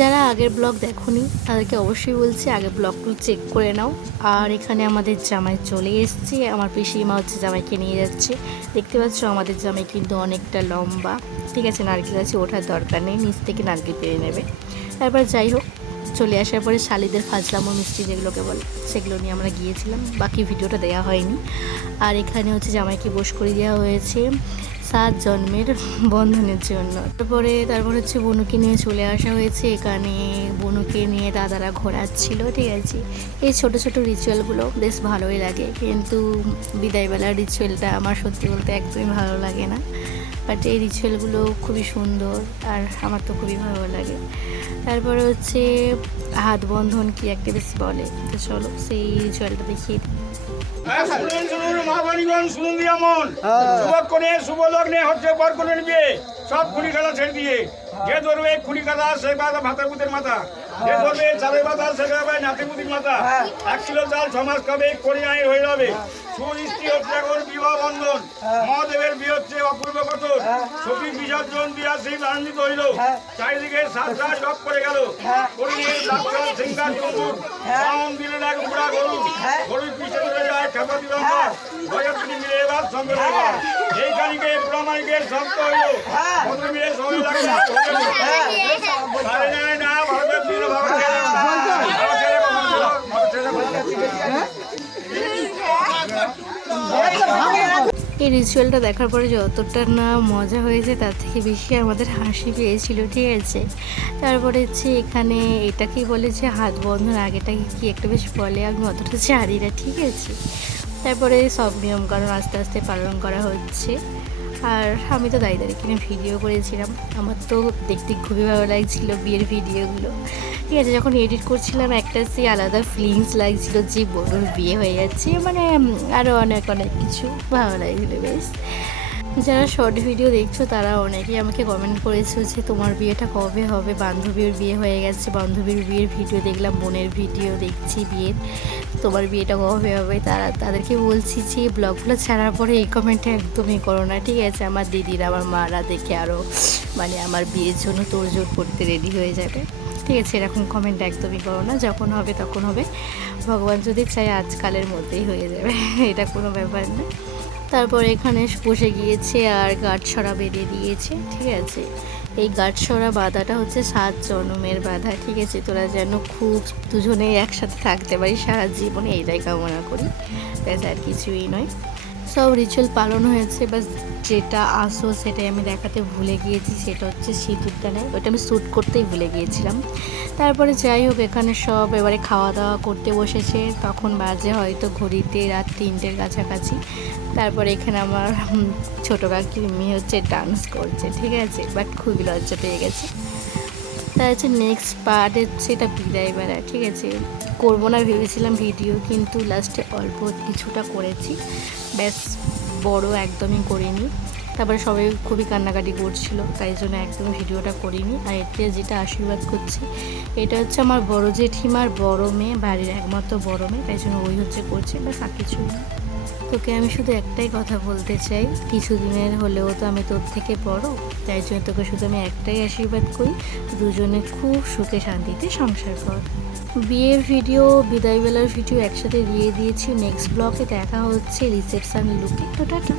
যারা আগের ব্লগ দেখোনি তাদেরকে অবশ্যই বলছি আগের ব্লগগুলো চেক করে নাও। আর এখানে আমাদের জামাই চলে এসেছে, আমার পিসিমা হচ্ছে জামাইকে নিয়ে যাচ্ছে। দেখতে পাচ্ছ আমাদের জামাই কিন্তু অনেকটা লম্বা, ঠিক আছে, নারকেল গাছে ওঠার দরকার নেই, নিচ থেকে নারকেল পেরে নেবে। তারপর যাই হোক, চলে আসার পরে শালিদের ফাজলামো মিষ্টি যেগুলোকে বলে সেগুলো নিয়ে আমরা গিয়েছিলাম, বাকি ভিডিওটা দেওয়া হয়নি। আর এখানে হচ্ছে জামাইকে বস করে দেওয়া হয়েছে 7 জন্মের বন্ধনের জন্য। তারপর হচ্ছে বনুকে নিয়ে চলে আসা হয়েছে এখানে। বনুকে নিয়ে দাদারা ঘোরাচ্ছিল, ঠিক আছে। এই ছোট ছোট রিচুয়ালগুলো বেশ ভালোই লাগে, কিন্তু বিদায়বেলার রিচুয়ালটা আমার সত্যি বলতে একদমই ভালো লাগে না। বাট এই রিচুয়ালগুলো খুবই সুন্দর আর আমার তো খুবই ভালো লাগে। তারপরে হচ্ছে হাত বন্ধন কি একটা বেশ বলে, তো চলো সেই রিচুয়ালটা দেখিয়ে দিই। শুভ লগ্নে হচ্ছে বর কনের বিয়ে, সব খুনি খেলা ছেড়ে দিয়ে যে ধরবে খুনি খেলা সে বাধা ভাতের পুতের মাথা, যে ধরবে চালের মাথা সে খাবে নাতি পুতির মাথা, 1 কিলো চাল 6 মাস খাবে করি আইন হয়ে যাবে। সুদৃষ্টি হচ্ছে এখন বিবাহ বন্ধন, মহাদেবের বিয়ে হচ্ছে অপূর্ব কথন, সতী বিসর্জন বিরাশি আনন্দিত হইল, চারিদিকে সাত সাত ডক করে গেল, করিয়ে ডাক্তার সিংহার কুকুর বাম দিলে এক বুড়া গরু, গরুর পিছিয়ে ধরে যায় খেপা দিলঙ্কা, ভয়ত্রী মিলে এবার সঙ্গে এই কালিকে প্রমাণিকের শব্দ হইল, কত মিলে সময় লাগবে না ভারতের দিল এই রিচুয়ালটা দেখার পরে যতটা না মজা হয়েছে তার থেকে বেশি আমাদের হাসি পেয়েছিল, ঠিক আছে। তারপরে হচ্ছে এখানে এটাকেই বলে যে হাত বন্ধন, আগেটাকে কি একটা বেশ বলে, আমি অতটা জানি না, ঠিক আছে। তারপরে সব নিয়মকানুন আস্তে আস্তে পালন করা হচ্ছে। আর আমি তো দাঁড়িয়ে কিনে ভিডিও করেছিলাম, আমার তো দেখতে খুবই ভালো লাগছিলো বিয়ের ভিডিওগুলো, ঠিক আছে। যখন এডিট করছিলাম একটা সেই আলাদা ফিলিংস লাগছিল যে বড়োর বিয়ে হয়ে যাচ্ছে, মানে আরও অনেক অনেক কিছু ভালো লাগছিলো বেশ। যারা শর্ট ভিডিও দেখছো তারা অনেকেই আমাকে কমেন্ট করেছো যে তোমার বিয়েটা কবে হবে, বান্ধবীর বিয়ে হয়ে গেছে, বান্ধবীর বিয়ের ভিডিও দেখলাম, বোনের ভিডিও দেখছি বিয়ের, তোমার বিয়েটা কবে হবে। তাদেরকে বলছি যে ব্লগগুলো ছাড়ার পরে এই কমেন্টটা একদমই করো না, ঠিক আছে। আমার দিদিরা আমার মারা দেখে আরও মানে আমার বিয়ের জন্য তোড়জোড় করতে রেডি হয়ে যাবে, ঠিক আছে। এরকম কমেন্ট একদমই করো না, যখন হবে তখন হবে, ভগবান যদি চায় আজকালের মধ্যেই হয়ে যাবে, এটা কোনো ব্যাপার না। তারপর এখানে বসে গিয়েছে আর গাঁটছড়া বেঁধে দিয়েছে, ঠিক আছে। এই গাঁটছড়া বাঁধাটা হচ্ছে 7 জন্মের বাঁধা, ঠিক আছে। তোরা যেন খুব দুজনেই একসাথে থাকতে পারি সারা জীবনে, এইটাই কামনা করি, ব্যাস আর কিছুই নয়। সব রিচুয়াল পালন হয়েছে, বাস যেটা আসল সেটাই আমি দেখাতে ভুলে গিয়েছি, সেটা হচ্ছে সিঁদুরদানে, ওইটা আমি শ্যুট করতেই ভুলে গিয়েছিলাম। তারপরে যাই হোক এখানে সব এবারে খাওয়া দাওয়া করতে বসেছে, তখন বাজে হয়তো ঘড়িতে রাত 3টের কাছাকাছি। তারপরে এখানে আমার ছোটো কাকি মেয়ে হচ্ছে ডান্স করছে, ঠিক আছে, বাট খুবই লজ্জা পেয়ে গেছে। তার হচ্ছে নেক্সট পার্ট হচ্ছে এটা বিদায় বেলা, ঠিক আছে। করবো না ভেবেছিলাম ভিডিও, কিন্তু লাস্টে অল্প কিছুটা করেছি, ব্যাস বড় একদমই করিনি। তারপরে সবাই খুবই কান্নাকাটি করছিল, তাই জন্য একদমই ভিডিওটা করিনি। আর এটা যেটা আশীর্বাদ করছি এটা হচ্ছে আমার বড় জেঠিমার বড় মেয়ে, বাড়ির একমাত্র বড় মেয়ে, তাই জন্য ওই হচ্ছে করছে, ব্যাস আর কিছুই না। তোকে আমি শুধু একটাই কথা বলতে চাই, কিছুদিনের হলেও তো আমি তোর থেকে বড়, তাই জন্য তোকে শুধু আমি একটাই আশীর্বাদ করি, দুজনে খুব সুখে শান্তিতে সংসার কর। বিয়ের ভিডিও বিদায়বেলার ভিডিও একসাথে দিয়ে দিয়েছি, নেক্সট ব্লগে দেখা হচ্ছে রিসেপশন লুকে। তো টাটা।